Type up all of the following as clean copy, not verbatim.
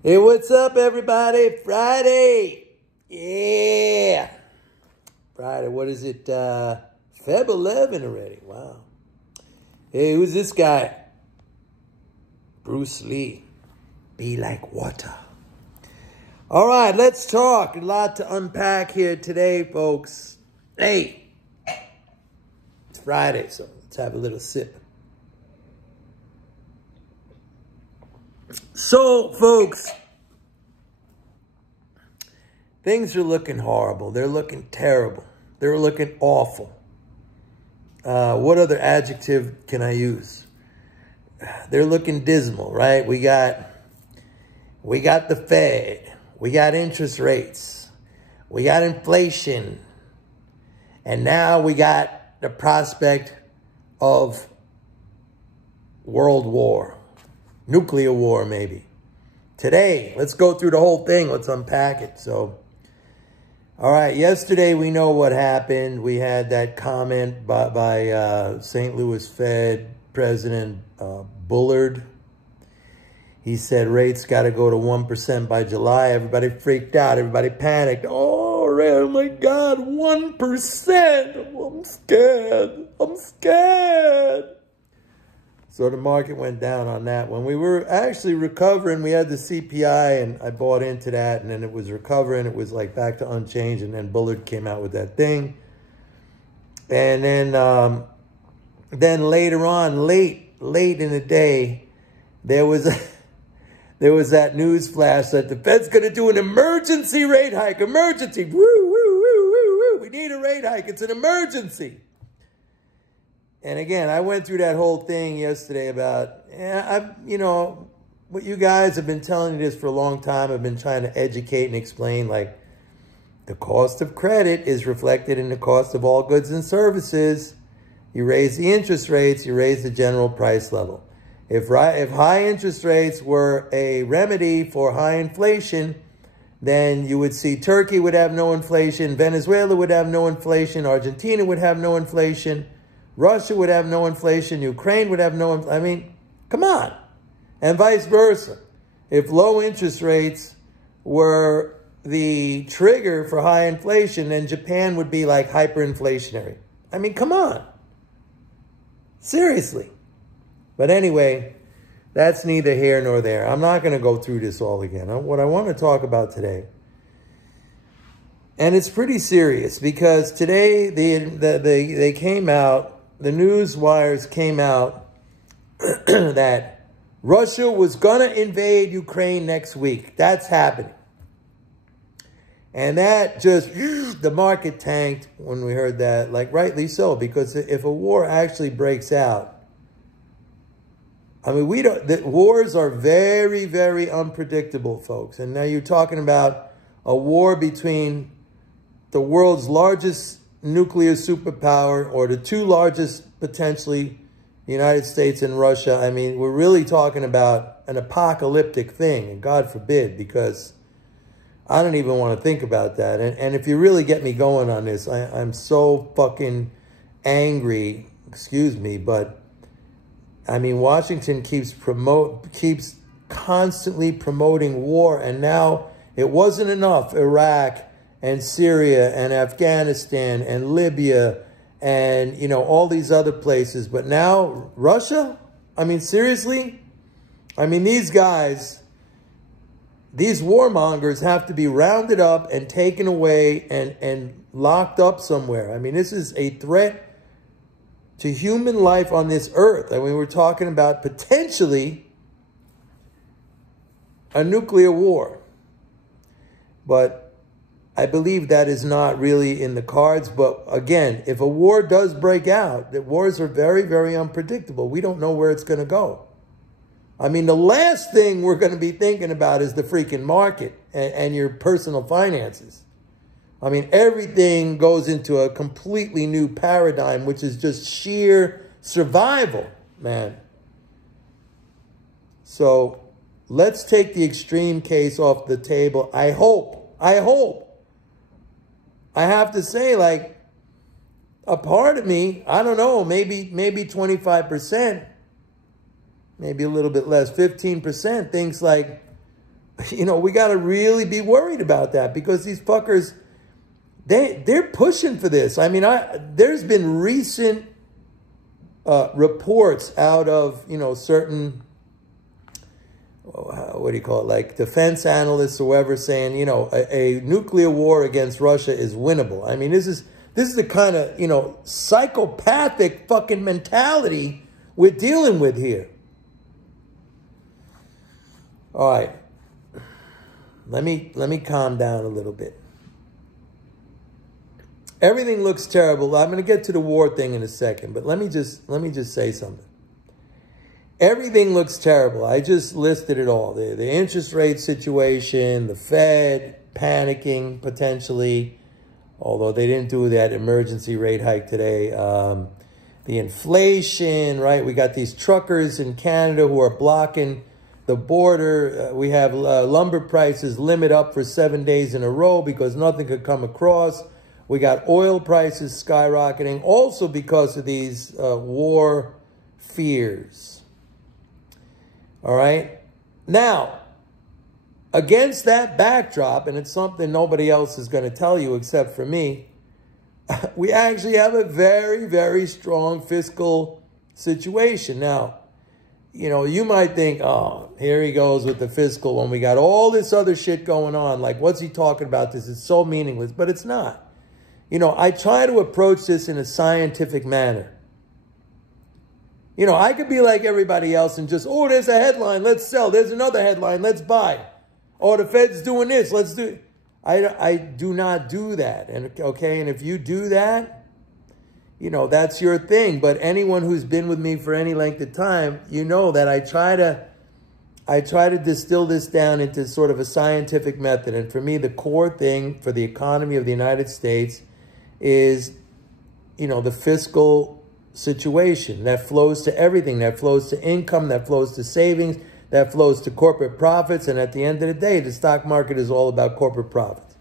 Hey, what's up, everybody? Friday. Yeah. Friday, what is it? Feb 11 already. Wow. Hey, who's this guy? Bruce Lee. Be like water. All right, let's talk. A lot to unpack here today, folks. Hey, it's Friday, so let's have a little sip. So, folks, things are looking horrible. They're looking terrible. They're looking awful. What other adjective can I use? They're looking dismal, right? We got the Fed. We got interest rates. We got inflation. And now we got the prospect of world war. Nuclear war, maybe. Today, let's go through the whole thing. Let's unpack it. So, all right, yesterday we know what happened. We had that comment by St. Louis Fed President Bullard. He said rates got to go to 1% by July. Everybody freaked out. Everybody panicked. Oh my God, 1%. I'm scared. I'm scared. So the market went down on that. When we were actually recovering, we had the CPI, and I bought into that, and then it was recovering. It was like back to unchanged, and then Bullard came out with that thing. And then later on, late in the day, there was that news flash that the Fed's going to do an emergency rate hike. Emergency. Woo, woo, woo, woo, woo. We need a rate hike. It's an emergency. And again, I went through that whole thing yesterday about, what you guys have been telling me this for a long time. I've been trying to educate and explain, like, the cost of credit is reflected in the cost of all goods and services. You raise the interest rates, you raise the general price level. If high interest rates were a remedy for high inflation, then you would see Turkey would have no inflation, Venezuela would have no inflation, Argentina would have no inflation, Russia would have no inflation. Ukraine would have no inflation. I mean, come on. And vice versa. If low interest rates were the trigger for high inflation, then Japan would be like hyperinflationary. I mean, come on. Seriously. But anyway, that's neither here nor there. I'm not going to go through this all again. What I want to talk about today, and it's pretty serious, because today they came out, the news wires came out that Russia was going to invade Ukraine next week. That's happening. And that just, the market tanked when we heard that, like rightly so, because if a war actually breaks out, I mean, wars are very, very unpredictable, folks. And now you're talking about a war between the world's largest nuclear superpower, or the two largest, potentially, the United States and Russia. I mean, we're really talking about an apocalyptic thing, and God forbid, because I don't even want to think about that. And if you really get me going on this, I'm so fucking angry, excuse me, but I mean, Washington keeps constantly promoting war, and now it wasn't enough. Iraq and Syria and Afghanistan and Libya and, all these other places. But now Russia? I mean, seriously? I mean, these guys, these warmongers have to be rounded up and taken away and locked up somewhere. I mean, this is a threat to human life on this earth. I mean, we're talking about potentially a nuclear war. But I believe that is not really in the cards. But again, if a war does break out, the wars are very, very unpredictable. We don't know where it's going to go. I mean, the last thing we're going to be thinking about is the freaking market and your personal finances. I mean, everything goes into a completely new paradigm, which is just sheer survival, man. So let's take the extreme case off the table. I hope. I have to say, like, a part of me, I don't know, maybe 25%, maybe a little bit less, 15% thinks like You know, we got to really be worried about that because these fuckers, they're pushing for this. I mean, there's been recent reports out of, you know, certain, what do you call it, like defense analysts or whoever saying, you know, a nuclear war against Russia is winnable. I mean, this is the kind of, you know, psychopathic fucking mentality we're dealing with here. All right. Let me calm down a little bit. Everything looks terrible. I'm going to get to the war thing in a second, but let me just say something. Everything looks terrible. I just listed it all. The interest rate situation, the Fed panicking potentially, although they didn't do that emergency rate hike today. The inflation, right? We got these truckers in Canada who are blocking the border. We have lumber prices limit up for 7 days in a row because nothing could come across. We got oil prices skyrocketing also because of these war fears. All right. Now, against that backdrop, and it's something nobody else is going to tell you except for me, we actually have a very, very strong fiscal situation. Now, you know, you might think, oh, here he goes with the fiscal when we got all this other shit going on. Like, what's he talking about? This is so meaningless, but it's not. You know, I try to approach this in a scientific manner. You know, I could be like everybody else and just, oh, there's a headline, let's sell. There's another headline, let's buy. Oh, the Fed's doing this, let's do it. I do not do that. And okay, and if you do that, you know, that's your thing. But anyone who's been with me for any length of time, you know that I try to distill this down into sort of a scientific method. And for me, the core thing for the economy of the United States is, you know, the fiscal situation that flows to everything, that flows to income, that flows to savings, that flows to corporate profits. And at the end of the day, the stock market is all about corporate profits.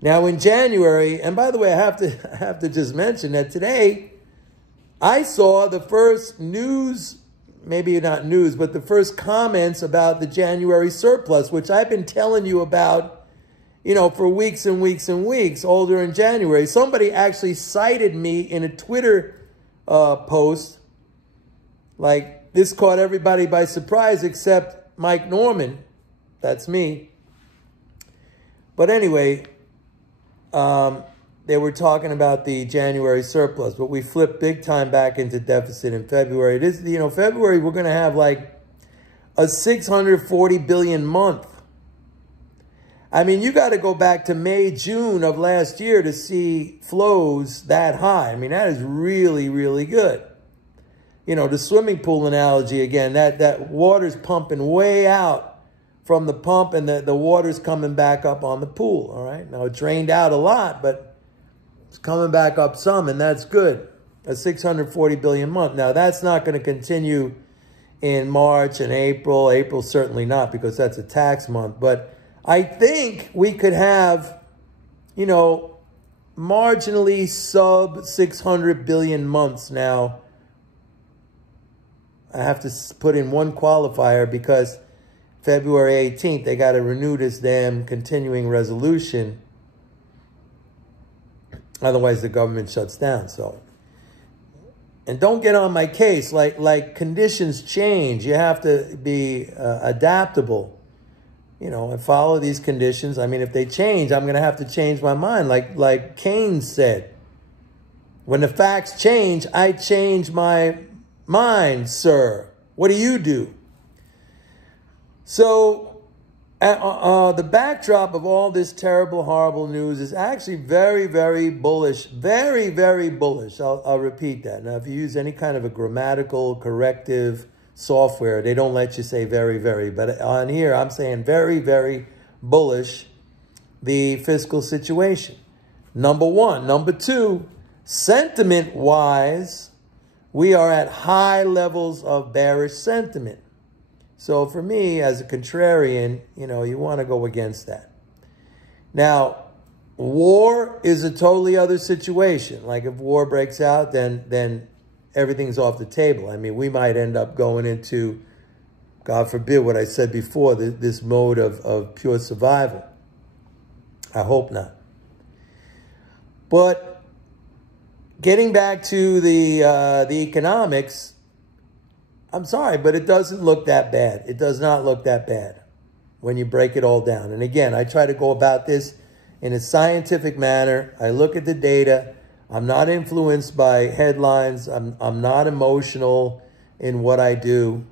Now in January, and by the way, I have to just mention that today I saw the first news, maybe not news, but the first comments about the January surplus, which I've been telling you about, you know, for weeks and weeks and weeks, all during January. Somebody actually cited me in a Twitter post. Like, this caught everybody by surprise except Mike Norman. That's me. But anyway, they were talking about the January surplus, but we flipped big time back into deficit in February. This, you know, February, we're going to have like a 640 billion month. I mean, you got to go back to May, June of last year to see flows that high. I mean, that is really, really good. You know, the swimming pool analogy again, that water's pumping way out from the pump and the water's coming back up on the pool, all right? Now, it drained out a lot, but it's coming back up some, and that's good. A 640 billion month. Now, that's not going to continue in March and April. April, certainly not, because that's a tax month. But I think we could have, you know, marginally sub 600 billion months now. I have to put in one qualifier because February 18th, they got to renew this damn continuing resolution. Otherwise, the government shuts down. So, and don't get on my case. Like conditions change. You have to be adaptable, you know, and follow these conditions. I mean, if they change, I'm going to have to change my mind. Like Keynes said, when the facts change, I change my mind, sir. What do you do? So the backdrop of all this terrible, horrible news is actually very, very bullish. Very, very bullish. I'll repeat that. Now, if you use any kind of a grammatical corrective software, they don't let you say very, very. But on here, I'm saying very, very bullish, the fiscal situation. Number one. Number two, sentiment-wise, we are at high levels of bearish sentiment. So for me, as a contrarian, you know, you want to go against that. Now, war is a totally other situation. Like if war breaks out, then everything's off the table. I mean, we might end up going into God forbid what I said before, this mode of pure survival. I hope not. But getting back to the economics, I'm sorry, but it doesn't look that bad. It does not look that bad when you break it all down. And again, I try to go about this in a scientific manner. I look at the data. I'm not influenced by headlines. I'm not emotional in what I do.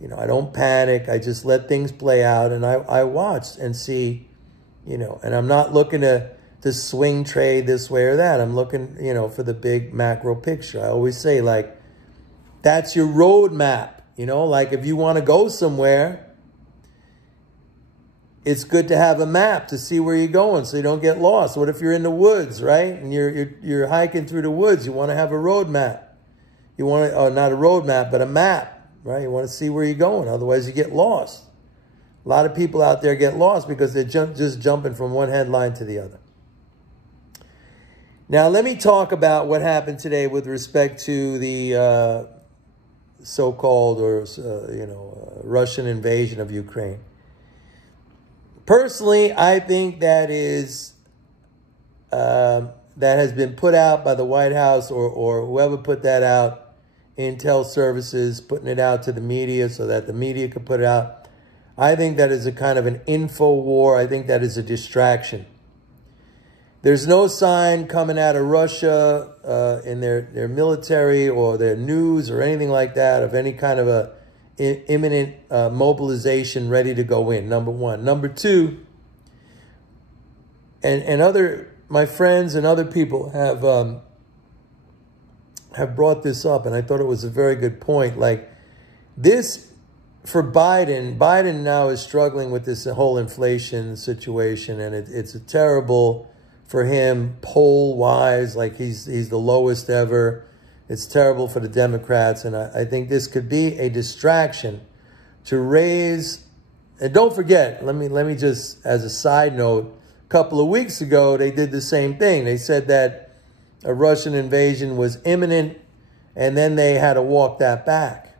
You know, I don't panic. I just let things play out, and I watch and see, you know, and I'm not looking to swing trade this way or that. I'm looking, you know, for the big macro picture. I always say, like, that's your roadmap, you know, like if you want to go somewhere, it's good to have a map to see where you're going so you don't get lost. What if you're in the woods, right? And you're hiking through the woods. You want to have a road map. You want to, oh, not a road map, but a map, right? You want to see where you're going. Otherwise, you get lost. A lot of people out there get lost because they're just jumping from one headline to the other. Now, let me talk about what happened today with respect to the so-called or, Russian invasion of Ukraine. Personally, I think that is that has been put out by the White House or whoever put that out, Intel Services, putting it out to the media so that the media could put it out. I think that is a kind of an info war. I think that is a distraction. There's no sign coming out of Russia in their military or their news or anything like that of any kind of a imminent mobilization ready to go in, number one. Number two, and other, my friends and other people have brought this up, and I thought it was a very good point. Like this, for Biden now is struggling with this whole inflation situation, and it's a terrible for him poll-wise. Like he's the lowest ever. It's terrible for the Democrats, and I think this could be a distraction to raise. And don't forget, let me just, as a side note, a couple of weeks ago, they did the same thing. They said that a Russian invasion was imminent, and then they had to walk that back.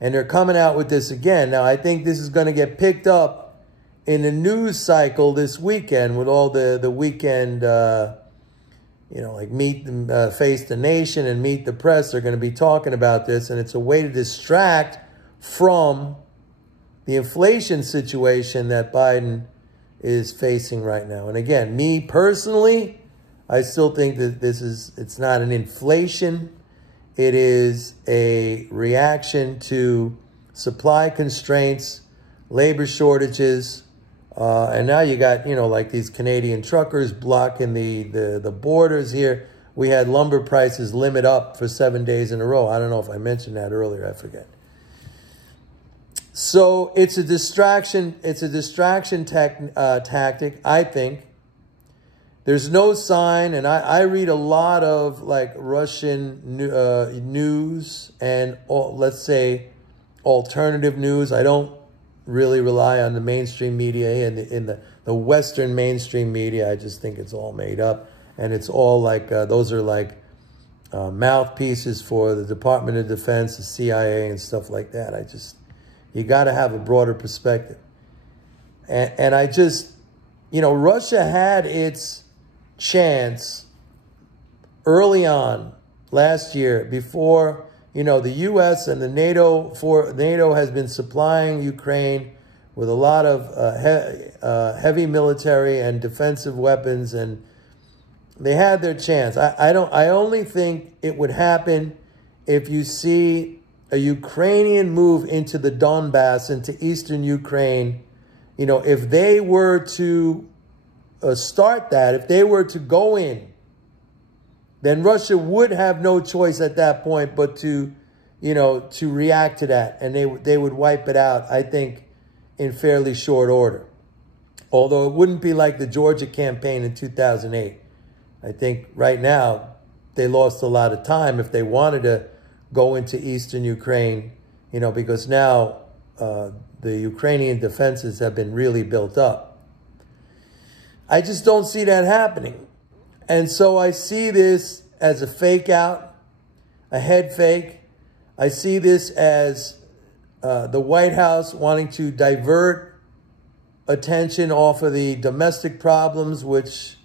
And they're coming out with this again. Now, I think this is going to get picked up in the news cycle this weekend with all the weekend like Meet the Face the Nation and Meet the Press are going to be talking about this, and it's a way to distract from the inflation situation that Biden is facing right now. And again, me personally, I still think that it's not an inflation. It is a reaction to supply constraints, labor shortages, and now you got, like these Canadian truckers blocking the borders here. We had lumber prices limit up for 7 days in a row. I don't know if I mentioned that earlier. I forget. So it's a distraction. It's a distraction tactic, I think. There's no sign, and I read a lot of like Russian news and let's say alternative news. I don't really rely on the mainstream media and in the Western mainstream media. I just think it's all made up, and it's all like those are like mouthpieces for the Department of Defense, the CIA, and stuff like that. You got to have a broader perspective, and I just, Russia had its chance early on last year before. The U.S. and the NATO has been supplying Ukraine with a lot of heavy military and defensive weapons, and they had their chance. I only think it would happen if you see a Ukrainian move into the Donbass, into eastern Ukraine. If they were to start that, if they were to go in, then Russia would have no choice at that point but to react to that. And they would wipe it out, I think, in fairly short order. Although it wouldn't be like the Georgia campaign in 2008. I think right now they lost a lot of time if they wanted to go into eastern Ukraine, because now the Ukrainian defenses have been really built up. I just don't see that happening. And so I see this as a fake out, a head fake. I see this as the White House wanting to divert attention off of the domestic problems, which,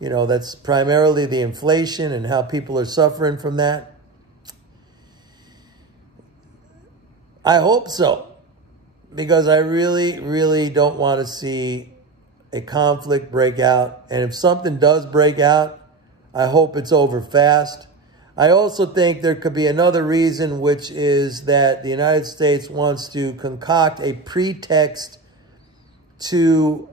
you know, that's primarily the inflation and how people are suffering from that. I hope so, because I really, really don't want to see a conflict break out. And if something does break out, I hope it's over fast. I also think there could be another reason, which is that the United States wants to concoct a pretext to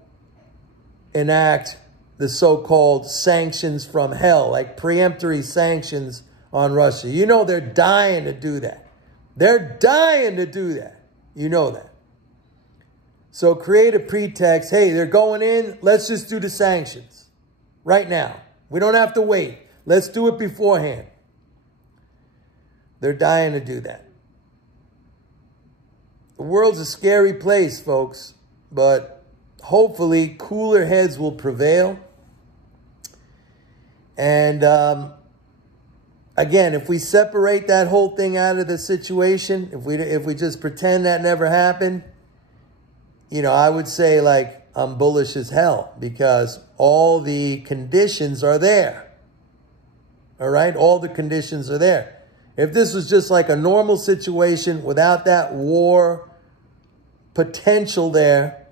enact the so-called sanctions from hell, like preemptory sanctions on Russia. You know they're dying to do that. They're dying to do that. You know that. So create a pretext. Hey, they're going in. Let's just do the sanctions right now. We don't have to wait. Let's do it beforehand. They're dying to do that. The world's a scary place, folks, but hopefully cooler heads will prevail. And again, if we separate that whole thing out of the situation, if we just pretend that never happened, you know, I would say, like, I'm bullish as hell because all the conditions are there. All right? All the conditions are there. If this was just like a normal situation without that war potential there,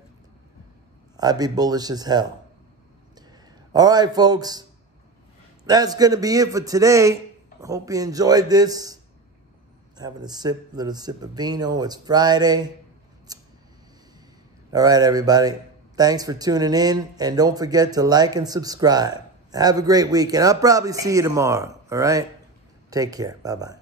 I'd be bullish as hell. All right, folks. That's going to be it for today. Hope you enjoyed this. Having a little sip of vino. It's Friday. All right, everybody. Thanks for tuning in. And don't forget to like and subscribe. Have a great week. And I'll probably see you tomorrow. All right? Take care. Bye-bye.